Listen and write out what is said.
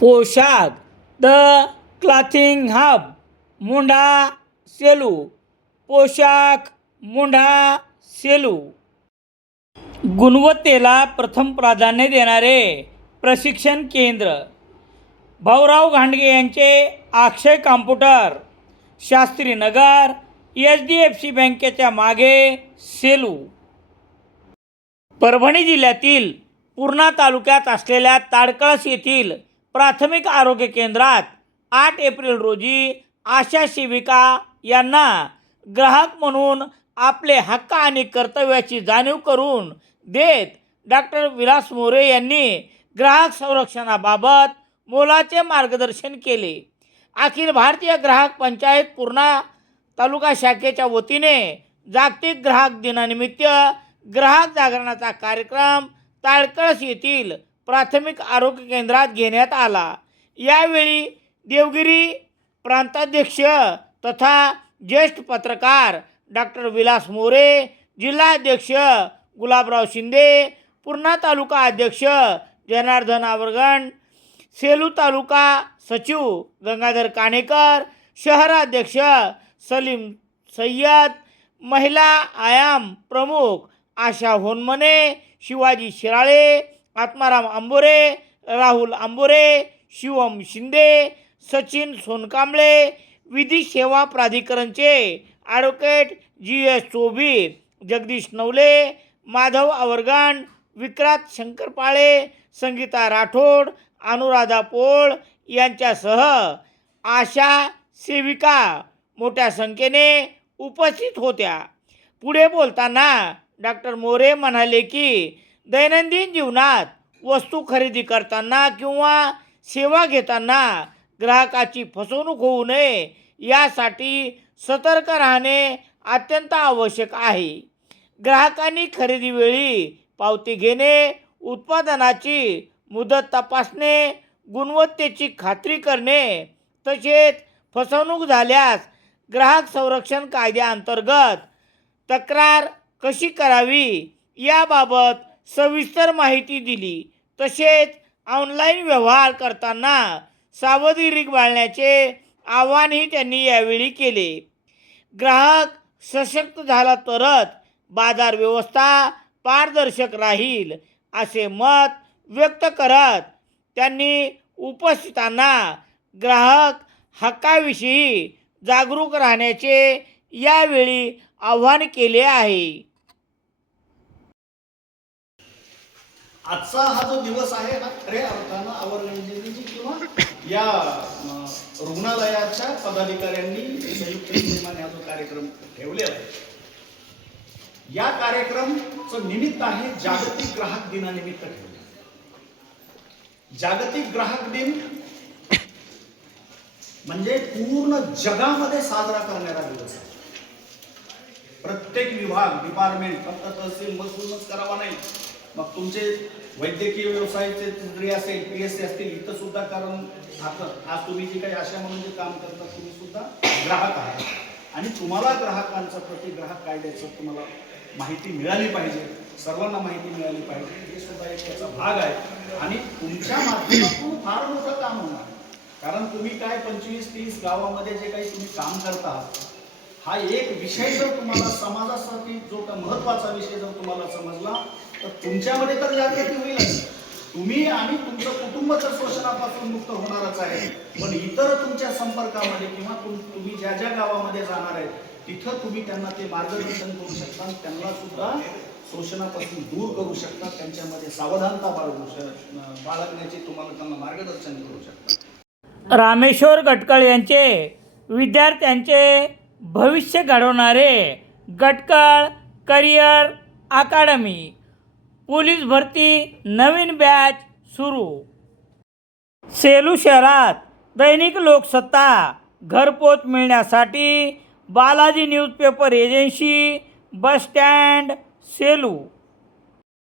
पोशाख the clothing hub मुंढा Selu. पोशाख मुंढा सेलू. गुणवत्तेला प्रथम प्राधान्य देणारे प्रशिक्षण केंद्र. भाऊराव घांडगे यांचे अक्षय कॉम्प्युटर, शास्त्रीनगर, HDFC बँकेच्या मागे, सेलू. परभणी जिल्ह्यातील पूर्णा तालुक्यात असलेल्या ताडकळस येथील प्राथमिक आरोग्य केंद्रात 8 एप्रिल रोजी आशा सेविका यांना ग्राहक म्हणून आपले हक्क आणि कर्तव्याची जाणीव करून देत डॉक्टर विलास मोरे यांनी ग्राहक संरक्षणाबाबत मोलाचे मार्गदर्शन केले. अखिल भारतीय ग्राहक पंचायत पूर्णा तालुका शाखेच्या वतीने जागतिक ग्राहक दिनानिमित्त ग्राहक जागरणाचा कार्यक्रम ताडकळस येथील प्राथमिक आरोग्य केंद्रात घेण्यात आला. यावेळी देवगिरी प्रांताध्यक्ष तथा ज्येष्ठ पत्रकार डॉक्टर विलास मोरे, जिल्हाध्यक्ष गुलाबराव शिंदे, पूर्णा तालुका अध्यक्ष जनार्दन आवरगण, सेलू तालुका सचिव गंगाधर काणेकर, शहराध्यक्ष सलीम सय्यद, महिला आयाम प्रमुख आशा होनमने, शिवाजी शिराळे, आत्माराम आंबोरे, राहुल आंबोरे, शिवम शिंदे, सचिन सोनकांबळे, विधी सेवा प्राधिकरणचे ॲडव्होकेट GS चोभी, जगदीश नवले, माधव आवरगण, विक्रांत शंकरपाळे, संगीता राठोड, अनुराधा पोळ यांच्यासह आशा सेविका मोठ्या संख्येने उपस्थित होत्या. पुढे बोलताना डॉक्टर मोरे म्हणाले की दैनंदिन जीवनात वस्तू खरेदी करताना किंवा सेवा घेताना ग्राहकाची फसवणूक होऊ नये यासाठी सतर्क राहणे अत्यंत आवश्यक आहे. ग्राहकांनी खरेदीवेळी पावती घेणे, उत्पादनाची मुदत तपासणे, गुणवत्तेची खात्री करणे तसेच फसवणूक झाल्यास ग्राहक संरक्षण कायद्याअंतर्गत तक्रार कशी करावी याबाबत सविस्तर माहिती दिली. तसेच ऑनलाईन व्यवहार करताना सावधगिरी बाळगण्याचे आवाहनही त्यांनी यावेळी केले. ग्राहक सशक्त झाला तरच बाजार व्यवस्था पारदर्शक राहील असे मत व्यक्त करत त्यांनी उपस्थितांना ग्राहक हक्काविषयी जागरूक राहण्याचे यावेळी आवाहन केले आहे. आजचा हा जो दिवस आहे हा खऱ्या अर्थानं आवरलेली किंवा या रुग्णालयाच्या पदाधिकाऱ्यांनी संयुक्त विद्यमाने हा जो कार्यक्रम ठेवलेला आहे, या कार्यक्रमचं निमित्त आहे जागतिक ग्राहक दिनानिमित्त ठेवले. जागतिक ग्राहक दिन म्हणजे पूर्ण जगामध्ये साजरा करणारा दिवस आहे. प्रत्येक विभाग डिपार्टमेंट फक्त तहसील महसूलच करावा नाही, मग तुमचे वैद्यकीय व्यवसायाचे जरी असेल, PSC असतील, इथं सुद्धा, कारण आज तुम्ही जे काही आशा म्हणून जे काम करता तुम्ही सुद्धा ग्राहक आहात आणि तुम्हाला ग्राहकांचा प्रति ग्राहक कायद्याचं तुम्हाला माहिती मिळाली पाहिजे, सर्वांना माहिती मिळाली पाहिजे, हे सुद्धा एक त्याचा भाग आहे. आणि तुमच्या माध्यमातून फार मोठं काम होणार, कारण तुम्ही काय 25-30 गावामध्ये जे काही तुम्ही काम करता, हा एक विषय जर तुम्हाला समाजासाठी जो का महत्त्वाचा विषय जर तुम्हाला समजला तर तुमच्यामध्ये तर जागृती होईल. तुम्ही आणि तुमचं कुटुंब तर शोषणापासून मुक्त होणारच आहे, पण इतर तुमच्या संपर्कामध्ये किंवा तुम्ही ज्या ज्या गावामध्ये जाणार आहे तिथं तुम्ही त्यांना ते मार्गदर्शन करू शकता, त्यांना सुद्धा शोषणापासून दूर करू शकता, त्यांच्यामध्ये सावधानता बाळगण्याचे तुम्हाला त्यांना मार्गदर्शन करू शकता. रामेश्वर गटकळ यांचे विद्यार्थ्यांचे भविष्य घडवणारे गटकळ करिअर अकादमी. पोलीस भरती नवीन बॅच सुरू. सेलू शहरात दैनिक लोकसत्ता घरपोच मिळण्यासाठी Balaji newspaper agency, bus stand, Selu.